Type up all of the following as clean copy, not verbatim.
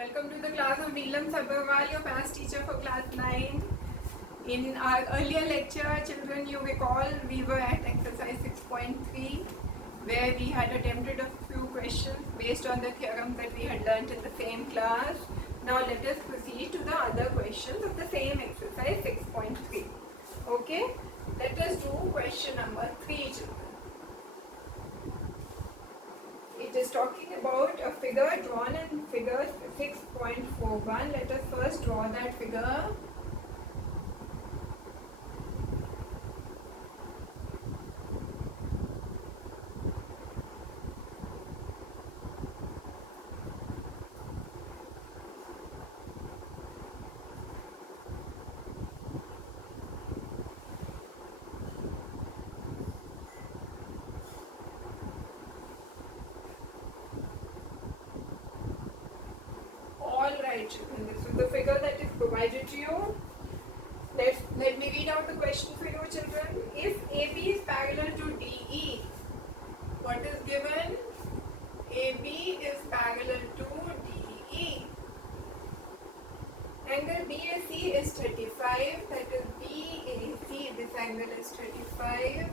Welcome to the class of Neelam Sabharwal, your maths teacher for class 9. In our earlier lecture, children, you recall we were at exercise 6.3 where we had attempted a few questions based on the theorems that we had learnt in the same class. Now let us proceed to the other questions of the same exercise 6.3. Okay, let us do question number 3, children. It is talking about a figure drawn in figure 6.41. Let us first draw that figure. Alright, children, this is the figure that is provided to you. Let me read out the question for you, children. If AB is parallel to DE, what is given? AB is parallel to DE. Angle BAC is 35, that is BAC, this angle is 35.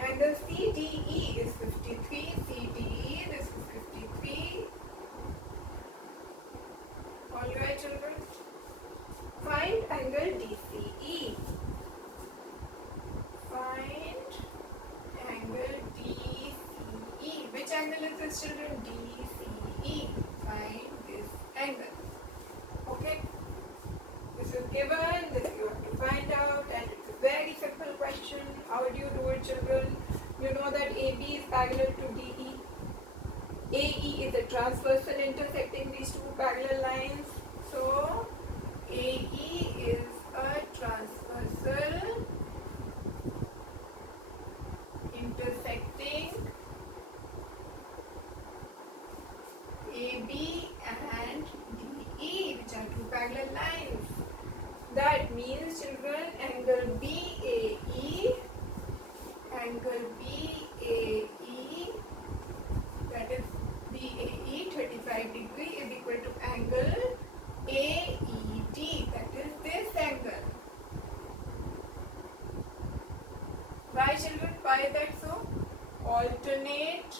Angle CDE is 53, CDE, this is 53. Alright, children. Find angle DCE. Find angle DCE. Which angle is this, children? DCE. Find this angle. Okay. This is given, this you have to find out, and it's a very simple question. How do you do it, children? You know that AB is parallel to DE. AE is a transversal intersecting these two parallel lines. So, AE is a transversal intersecting AB and DE, which are two parallel lines. That means, children, angle BAE, that is BAE 35 degree is equal to angle AED, that is this angle. Why, children? Why is that so? Alternate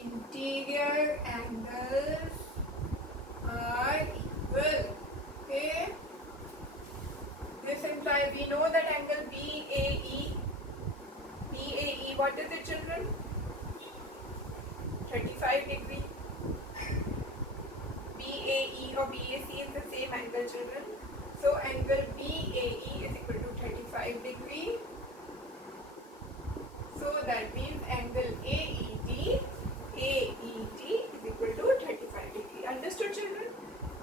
interior angles are equal. Okay? This implies we know that angle BAE, what is it, children? 35 degree. BAE or BAC is the same angle, children. So angle BAE is equal to 35 degree. So that means angle AED is equal to 35 degree. Understood, children?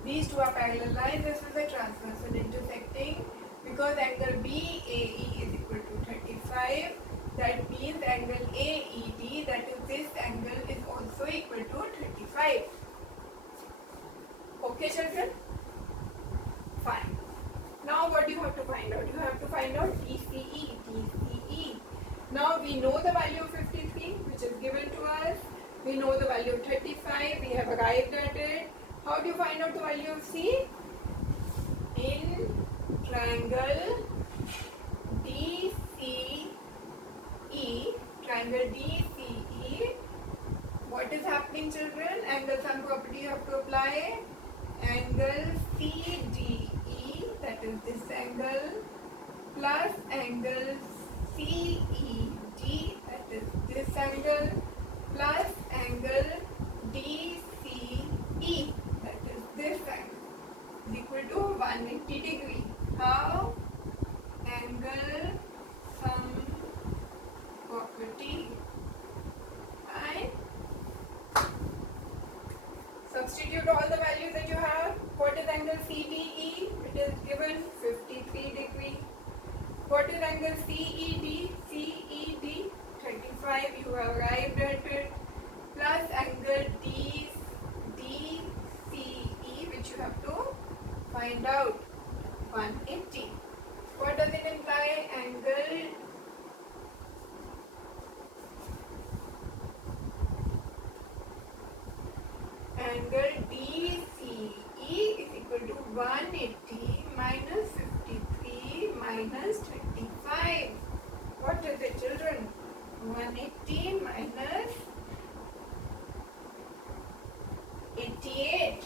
These two are parallel lines. This is a transversal intersecting. Because angle BAE is equal to 35, that means angle AED, that is this angle, is also equal to 35. Okay, children? Fine. Now what do you have to find out? You have to find out DCE. Now we know the value of 53, which is given to us. We know the value of 35. We have arrived at it. How do you find out the value of C? In triangle DCE, what is happening, children? Angle sum property you have to apply. Angle CDE, that is this angle, plus angle CED, that is this angle, plus angle DCE, that is this angle, is equal to 180 degree. How? Angle sum property. Fine. Substitute all the values that you have. What is angle CDE? It is given 53 degree. What is angle CED? 35. You have arrived at it. Plus angle DCE, which you have to find out. 180. What does it imply? Angle angle DCE is equal to 180 minus 53 minus 25. What is it, children? 180 minus 88.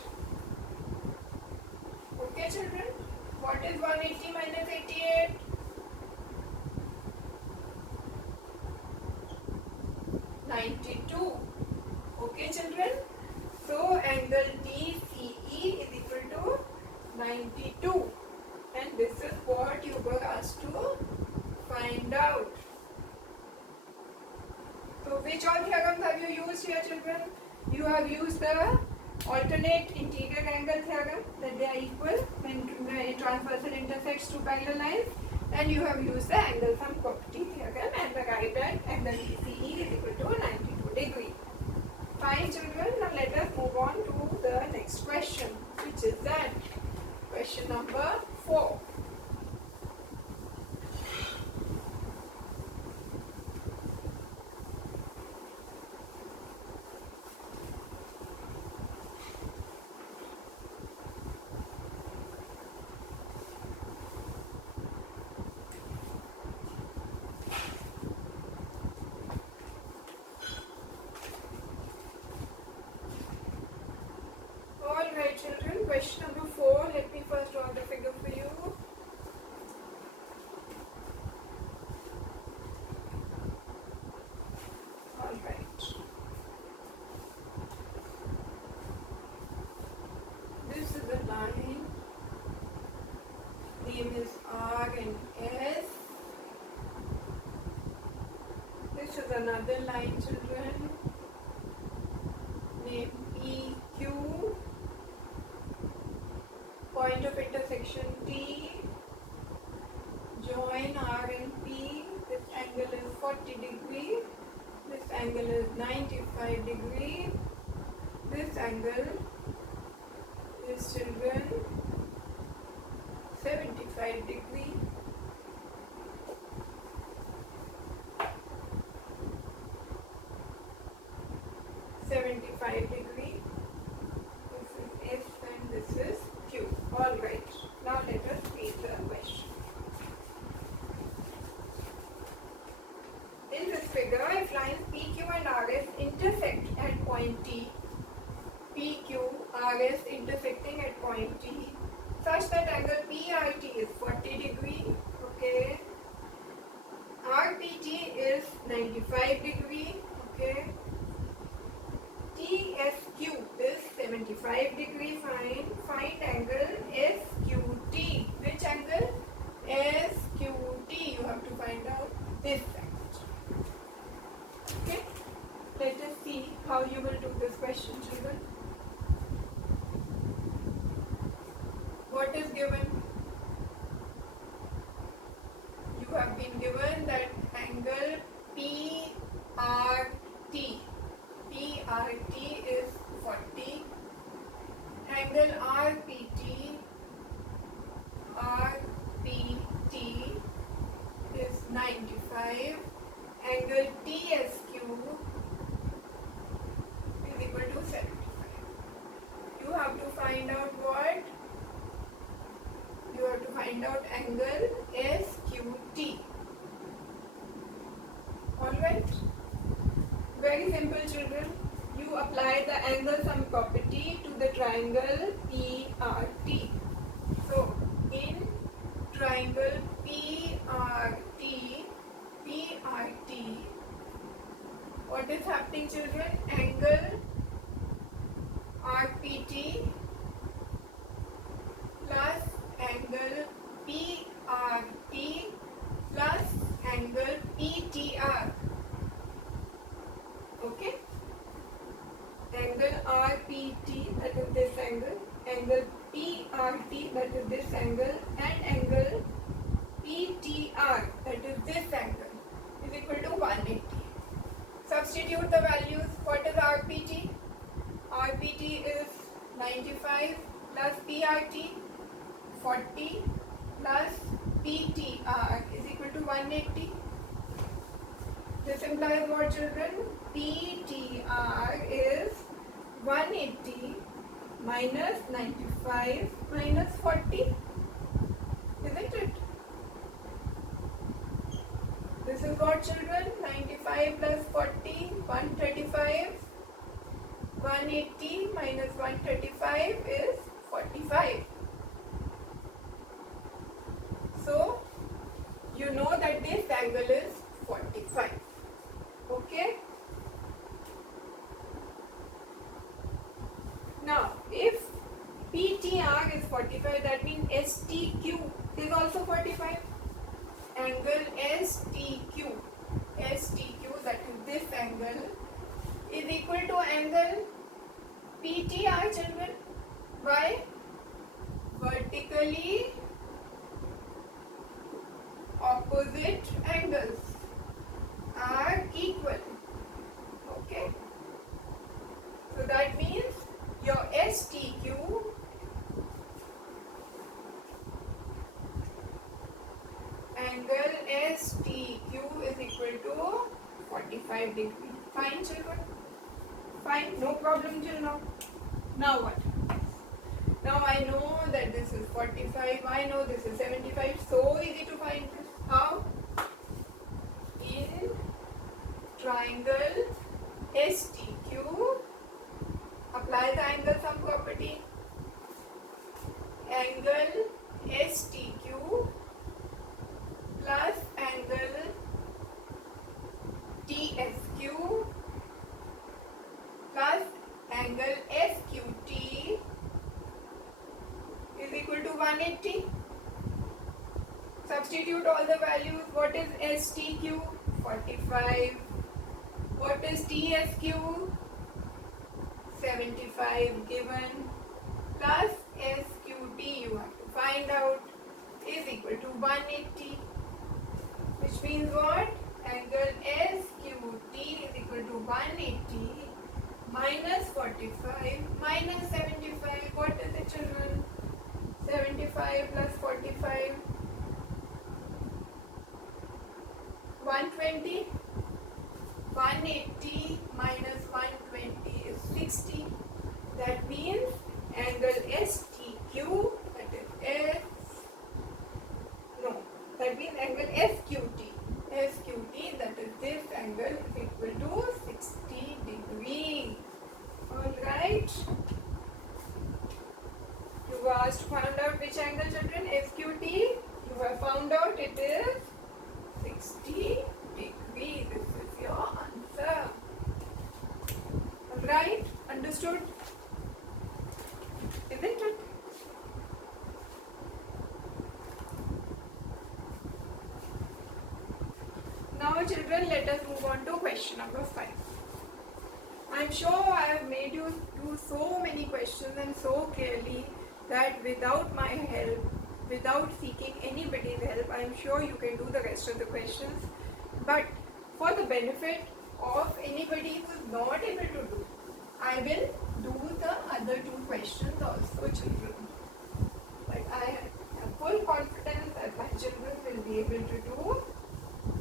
Okay, children? What is 180 minus 88? 92. Okay, children? So, angle DCE is equal to 92. And this is what you were asked to find out. So, which all theorems have you used here, children? You have used the alternate interior angle theorem, that they are equal when the transversal intersects two parallel lines, and you have used the angle sum property theorem and the right that angle DCE is equal to 92 degree. Fine, children. Now let us move on to the next question, which is that question number 4. Alright, children, question number 4. Let me first draw the figure for you. Alright. This is a line. Name is R and S. This is another line, children. Name PQ. Point of intersection T, join R and P. This angle is 40 degree, this angle is 95 degree, this angle is, children, 75 degree. This is S and this is Q. Alright, now let us read the question. In this figure, if lines PQ and RS intersect at point T, PQ, RS intersecting at point T, such that angle PRT is 40 degree, okay, RPT is 95 degree, okay, TSQ is 75 degree, fine. Find angle SQT. Which angle? SQT. You have to find out this angle. Okay. Let us see how you will do this question, children. What is given? You have been given that angle PRT. PRT is 40, angle RPT is 95, angle TSQ is equal to 75. You have to find out what? You have to find out angle SQT. Alright? Very simple, children. You apply the angle sum property to the triangle PRT. So, in triangle PRT, what is happening, children? Angle RPT plus angle PRT plus angle PTR. Okay? Angle RPT, that is this angle PRT, that is this angle, and angle PTR, that is this angle, is equal to 180. Substitute the values. What is RPT? RPT is 95 plus PRT, 40 plus PTR is equal to 180. This implies what, children? PTR is 180 minus 95 minus 40, isn't it? This is what, children? 95 plus 40, 135. 180 minus 135 is 45. So, you know that this angle is 45. Okay? Now, if PTR is 45, that means STQ is also 45. Angle STQ, that is this angle, is equal to angle PTR, children. Why? Vertically opposite angles are equal. Okay? So that means your STQ angle STQ is equal to 45 degrees. Fine, children? Fine, no problem till now. Now what? Now I know that this is 45, I know this is 75. So easy to find this. How? In triangle STQ, apply the angle sum property. Angle STQ plus angle TSQ plus angle SQT is equal to 180. Substitute all the values. What is STQ? 45. What is TSQ? 75 given. Plus SQT you have to find out is equal to 180. Which means what? Angle SQT is equal to 180 minus 45 minus 75. What is it, children? 75 plus 45. 120. 180 minus 120 is 60. That means angle STQ, that means angle SQT, that is this angle, is equal to 60 degrees. Alright. You were asked to find out which angle, children? SQT. You have found out it is 60 degrees. This is your answer. Alright? Understood? Isn't it? Now, children, let us move on to question number 5. I am sure I have made you do so many questions and so clearly that without my help, without seeking anybody's help, I am sure you can do the rest of the questions. But for the benefit of anybody who is not able to do, I will do the other 2 questions also, children. But I have full confidence that my children will be able to do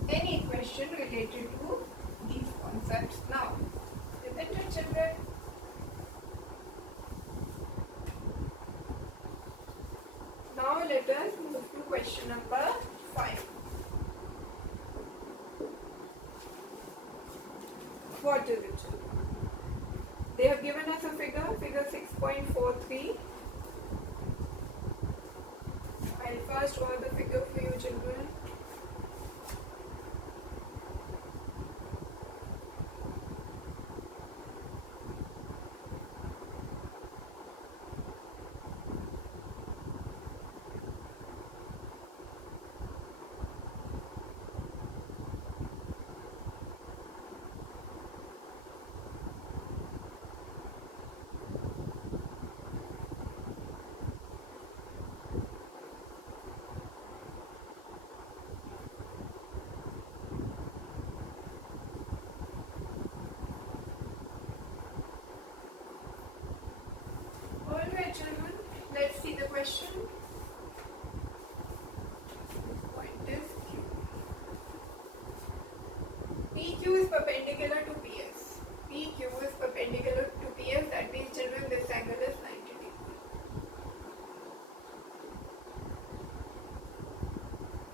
any question related to these concepts now. Isn't it, children? Now let us move to question number 5. What is it, children? They have given us a figure 6.43. I'll first draw the figure for you, children. Alright, children, let's see the question. Point is Q. PQ is perpendicular to PS. PQ is perpendicular to PS, that means children this angle is 90 degree.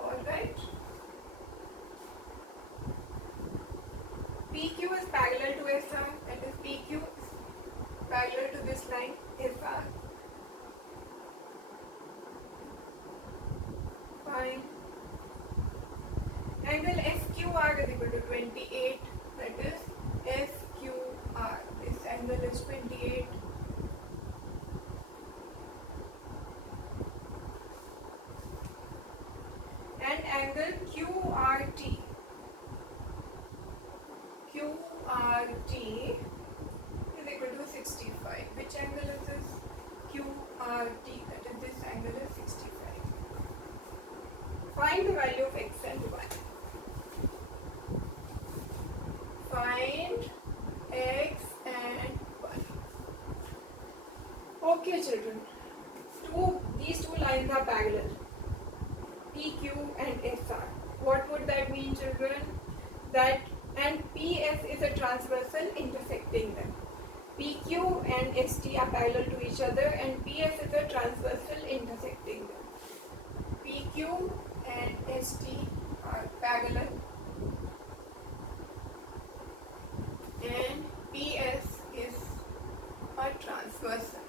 Alright. PQ is parallel to SR, that is PQ is parallel to this line SR. Fine. Angle SQR is equal to 28, that is SQR. This angle is 28. And angle QRT. QRT is equal to 65. Which angle is this? QRT, that is this angle is 65. Find the value of x and y. Find x and y. Okay children, these two lines are parallel, PQ and SR. What would that mean children? That and PS is a transversal intersecting them. PQ and ST are parallel to each other and PS is a transversal intersecting them. PQ and ST are parallel and PS is a transversal.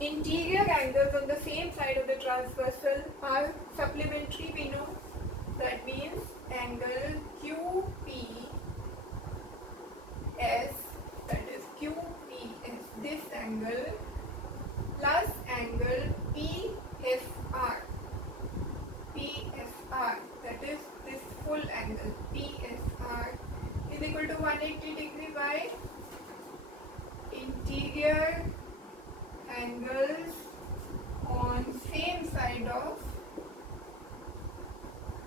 Interior angles on the same side of the transversal are supplementary, we know. That means angle QPS, that is QPS, this angle, plus angle PSR, that is this full angle, PSR, is equal to 180 degree by interior angles on same side of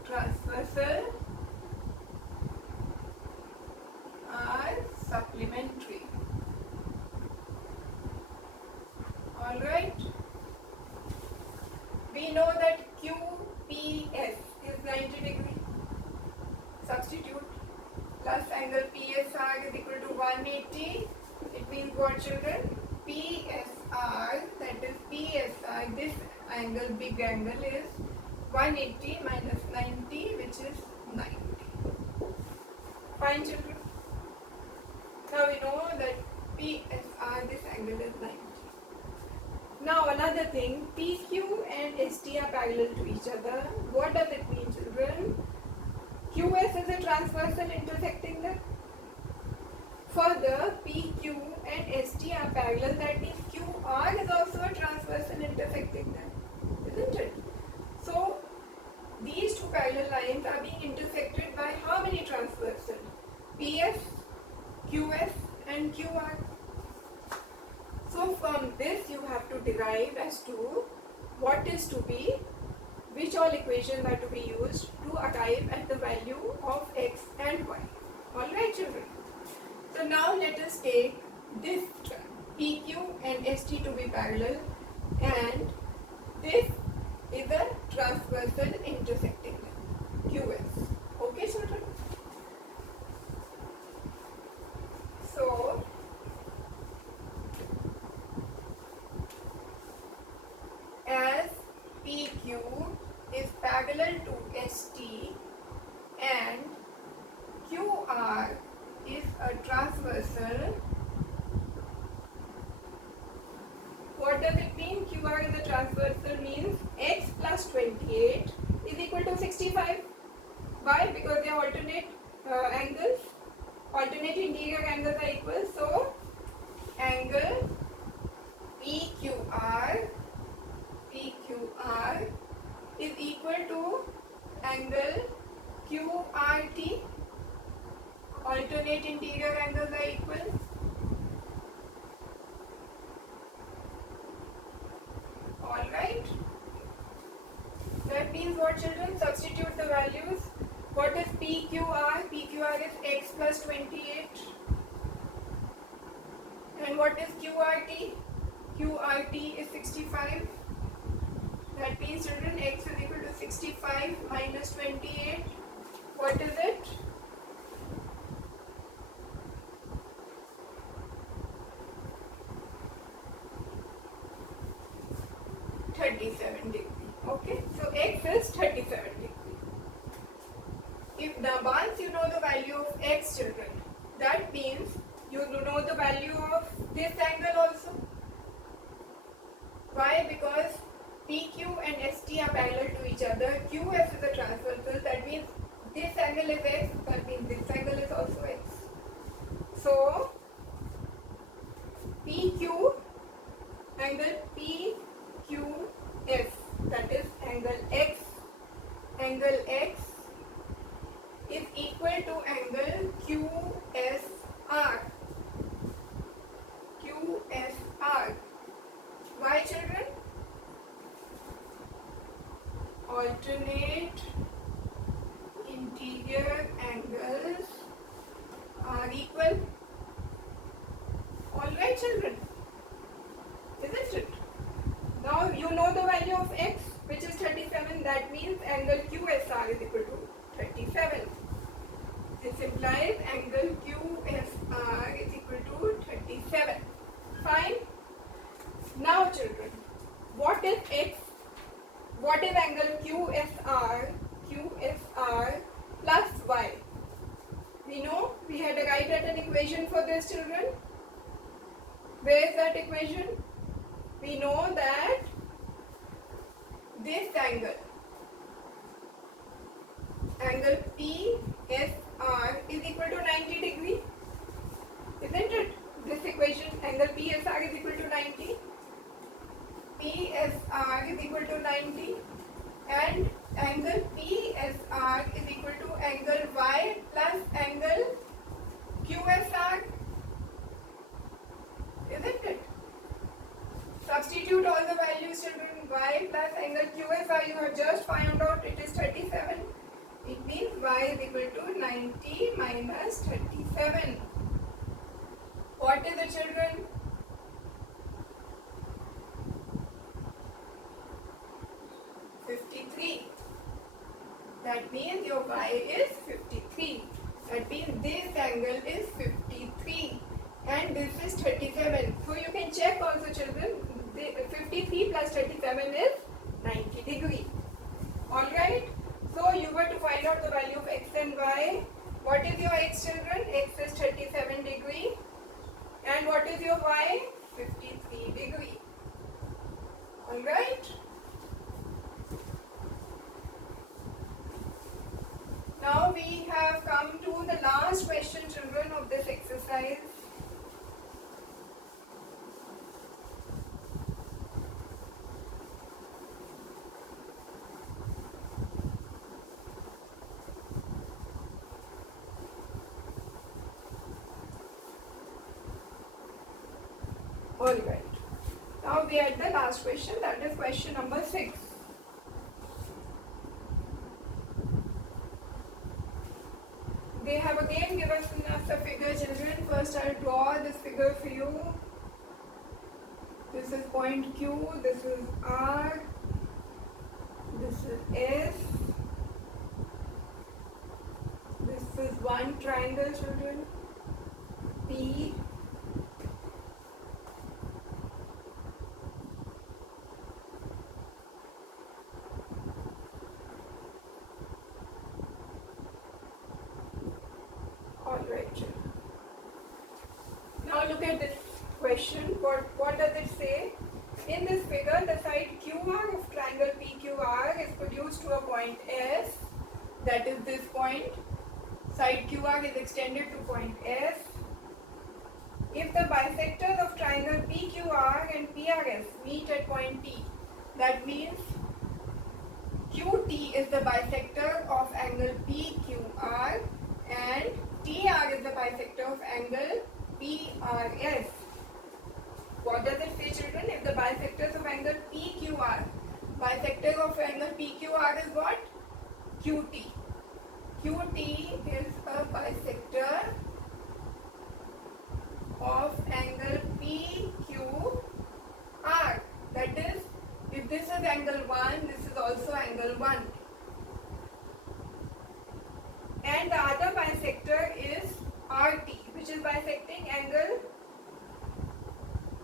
transversal are supplementary. Alright. We know that QPS is 90 degree. Substitute. Plus angle PSR is equal to 180. It means what children? PSR, that is PSR, this angle, big angle is 180 minus 90, which is 90. Fine children. Now we know that PSR, this angle is 90. Now another thing, PQ and ST are parallel to each other. What does it mean children? QS is a transversal intersecting them. Further, PQ and ST are parallel, that means QR is also a transversal intersecting them, isn't it? So, these two parallel lines are being intersected by how many transversal? PS, QS and QR. So, from this you have to derive as to what is to be, which all equations are to be used to arrive at the value of x and y. Alright children. So now let us take this PQ and ST to be parallel and this is a transversal intersecting line, QS. Okay children? So as PQ is parallel to ST and QR is a transversal. What does it mean? QR is a transversal means x plus 28 is equal to 65. Why? Because they are alternate angles. Alternate interior angles are equal. So, angle PQR is equal to angle QRT. Alternate interior angles are equal. Alright. That means what children? Substitute the values. What is PQR? PQR is x plus 28. And what is QRT? QRT is 65. That means children x is equal to 65 5 minus 28. What is it? 37 degree. Okay, so x is 37 degree. If the once you know the value of x, children, that means you know the value of this angle also. Why? Because PQ and ST are parallel to each other. QS is a transversal. That means this angle is x. That means this angle is also x. So PQ angle PQS, that is angle x is equal to angle QSR. Why, children? Alternate interior angles are equal. Alright, children, isn't it? Now you know the value of x, which is 37. That means angle QSR is equal to 37. This implies angle QSR is equal to 37. Fine. Now, children, what is x? What is angle QSR plus y? We know we had arrived at an equation for this, children. Where is that equation? We know that this angle PSR is equal to 90 degree. Isn't it? This equation, angle PSR is equal to 90. PSR is equal to 90 and angle PSR is equal to angle Y plus angle QSR. Isn't it? Substitute all the values, children. Y plus angle QSR, you have just found out it is 37. It means Y is equal to 90 minus 37. What is it, children? That means your y is 53. That means this angle is 53 and this is 37. So you can check also, children. 53 plus 37 is 90 degree. Alright. So you were to find out the value of x and y. What is your x, children? X is 37 degree. And what is your y? 53 degree. Alright. Now we have come to the last question, children, of this exercise. Alright. Now we are at the last question, that is question number 6. They have again given us a figure, children. First I will draw this figure for you. This is point Q, this is R, this is S. This is one triangle, children. P. Now look at this question. What does it say? In this figure, the side QR of triangle PQR is produced to a point S, that is this point. Side QR is extended to point S. If the bisectors of triangle PQR and PRS meet at point T, that means QT is the bisector of angle PQR and TR is the bisector of angle PRS. What does it say, children? If the bisectors of angle PQR, bisector of angle PQR is what? QT. QT is a bisector of angle PQR. That is, if this is angle 1, this is also angle 1. RT, which is bisecting angle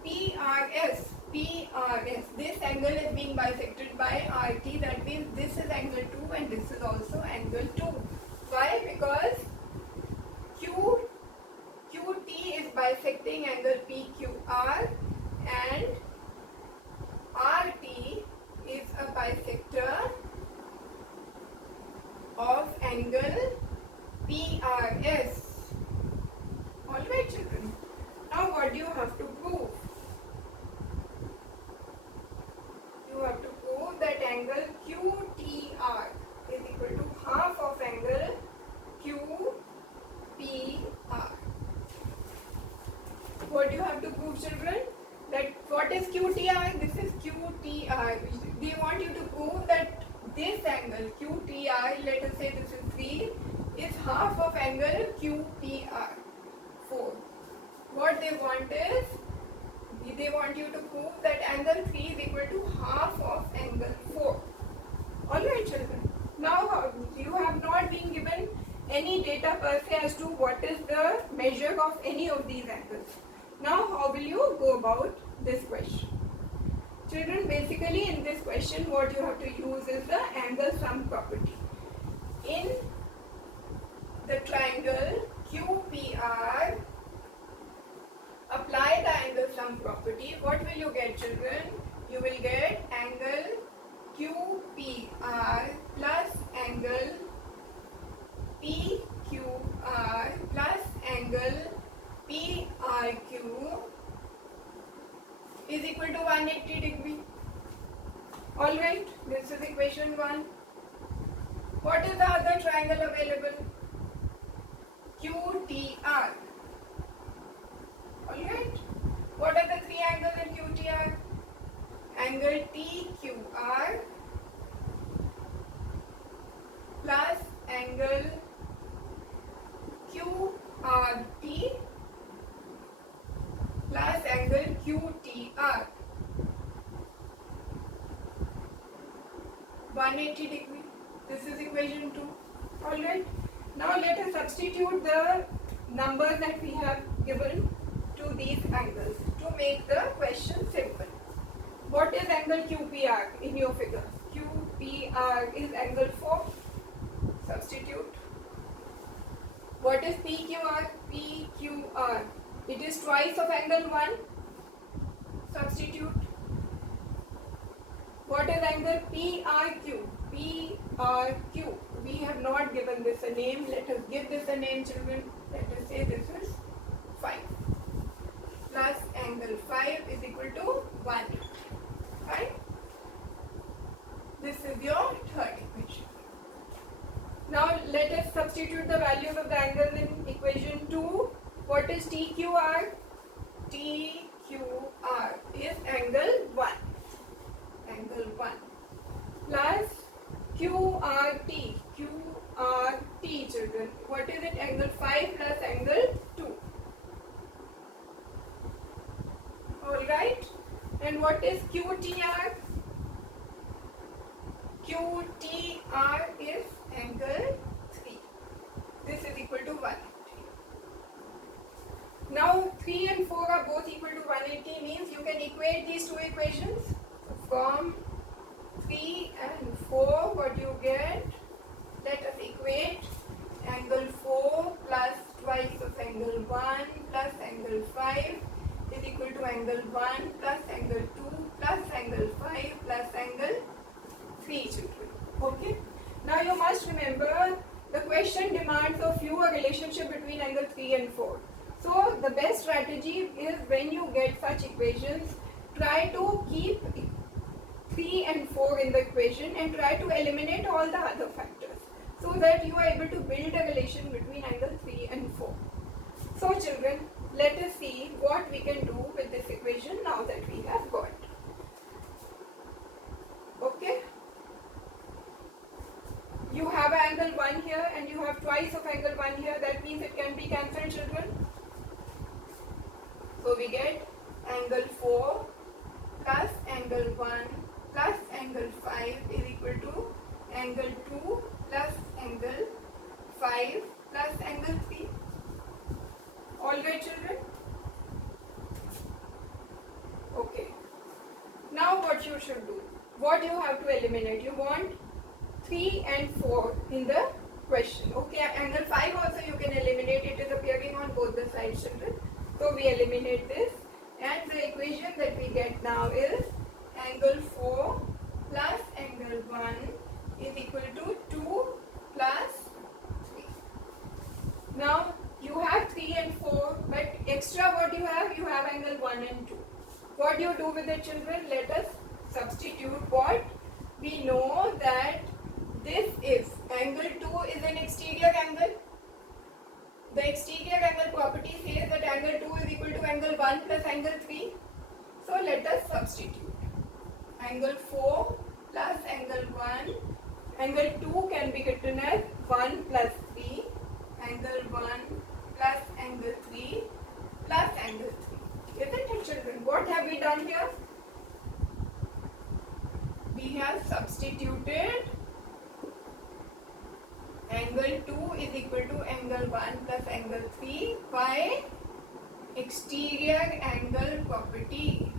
PRS. PRS. This angle is being bisected by RT. That means this is angle 2 and this is also angle 2. Why? Because QT is bisecting angle PQR and RT is a bisector of angle PRS. Alright children. Now what do you have to prove? You have to prove that angle QTR is equal to half of angle QPR. What do you have to prove children? That what is QTR? This is QTR. They want you to prove that this angle QTR, let us say this is 3, is half of angle QPR 4. What they want is, they want you to prove that angle 3 is equal to half of angle 4. Alright children. Now you have not been given any data per se as to what is the measure of any of these angles. Now how will you go about this question? Children, basically in this question what you have to use is the angle sum property. In the triangle QPR, apply the angle sum property. What will you get children? You will get angle QPR plus angle PQR plus angle PRQ is equal to 180 degree. Alright, this is equation 1. What is the other triangle available? QTR. Alright, what are the three angles in QTR? Angle TQR plus angle QRT plus angle QTR. 180 degree. This is equation 2. Alright. Now let us substitute the numbers that we have given to these angles to make the question simple. What is angle QPR in your figure? QPR is angle 4. Substitute. What is PQR? PQR. It is twice of angle 1. Substitute. What is angle PRQ? PRQ. We have not given this a name. Let us give this a name, children. Let us say this is 5. Plus angle 5 is equal to 1. Right? This is your third equation. Now let us substitute the values of the angles in equation 2. What is TQR? TQR is angle 1. Angle 1. Plus QRT. QRT children. What is it? Angle 5 plus angle 2. Alright. And what is QTR? QTR is angle 3. This is equal to 180. Now 3 and 4 are both equal to 180 means you can equate these two equations. So from 3 and 4 what you get? Let us equate angle 4 plus twice of angle 1 plus angle 5 is equal to angle 1 plus angle 2 plus angle 5 plus angle 3 children. Okay. Now you must remember the question demands of you a relationship between angle 3 and 4. So the best strategy is when you get such equations, try to keep 3 and 4 in the equation and try to eliminate all the other factors so that you are able to build a relation between angle 3 and 4. So children, let us see what we can do with this equation now that we have got. Okay. You have angle 1 here and you have twice of angle 1 here. That means it can be cancelled children. So we get angle 4 plus angle 1 plus angle 5 is equal to angle 2 plus angle 5 plus angle 3. what you have to eliminate? You want 3 and 4 in the question. Okay, angle 5 also you can eliminate. It is appearing on both the sides, children. So we eliminate this, and the equation that we get now is angle 4 plus angle 1 is equal to 2 plus 3. Now you have 3 and 4, but extra what you have? You have angle 1 and 2. What do you do with the children? Let us substitute what? We know that this is angle 2 is an exterior angle. The exterior angle property says that angle 2 is equal to angle 1 plus angle 3. So let us substitute. Angle 4 plus angle 1. Angle 2 can be written as 1 plus 3. Angle 1 plus angle 3 plus angle 3. Isn't it, children? What have we done here? We have substituted angle 2 is equal to angle 1 plus angle 3 by exterior angle property.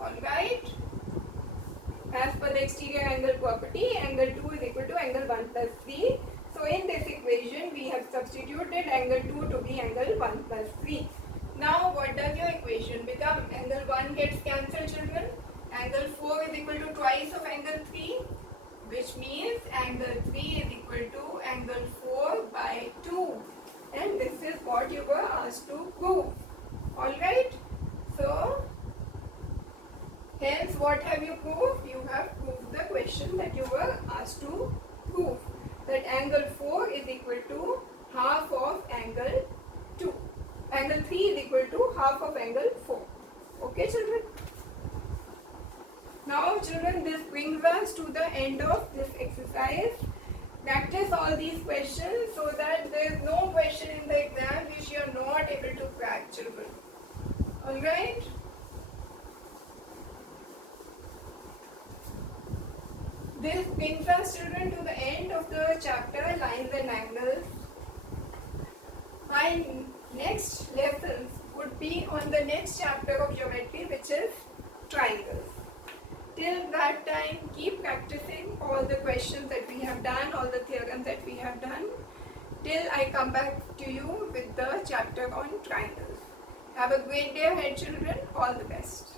Alright? As per the exterior angle property, angle 2 is equal to angle 1 plus 3. So in this equation, we have substituted angle 2 to be angle 1 plus 3. Now what does your equation become? Angle 1 gets cancelled, children. Angle 4 is equal to twice of angle 3, which means angle 3 is equal to angle 4 by 2. And this is what you were asked to prove. Alright? So, hence what have you proved? You have proved the question that you were asked to prove. That angle 4 is equal to half of angle 2. Angle 3 is equal to half of angle 4. Okay, children? Now, children, this brings us to the end of this exercise. Practice all these questions so that there is no question in the exam which you are not able to crack, children. Alright? This brings us, children, to the end of the chapter Lines and Angles. My next lessons would be on the next chapter of geometry, which is triangles. Till that time, keep practicing all the questions that we have done, all the theorems that we have done, till I come back to you with the chapter on triangles. Have a great day ahead, children. All the best.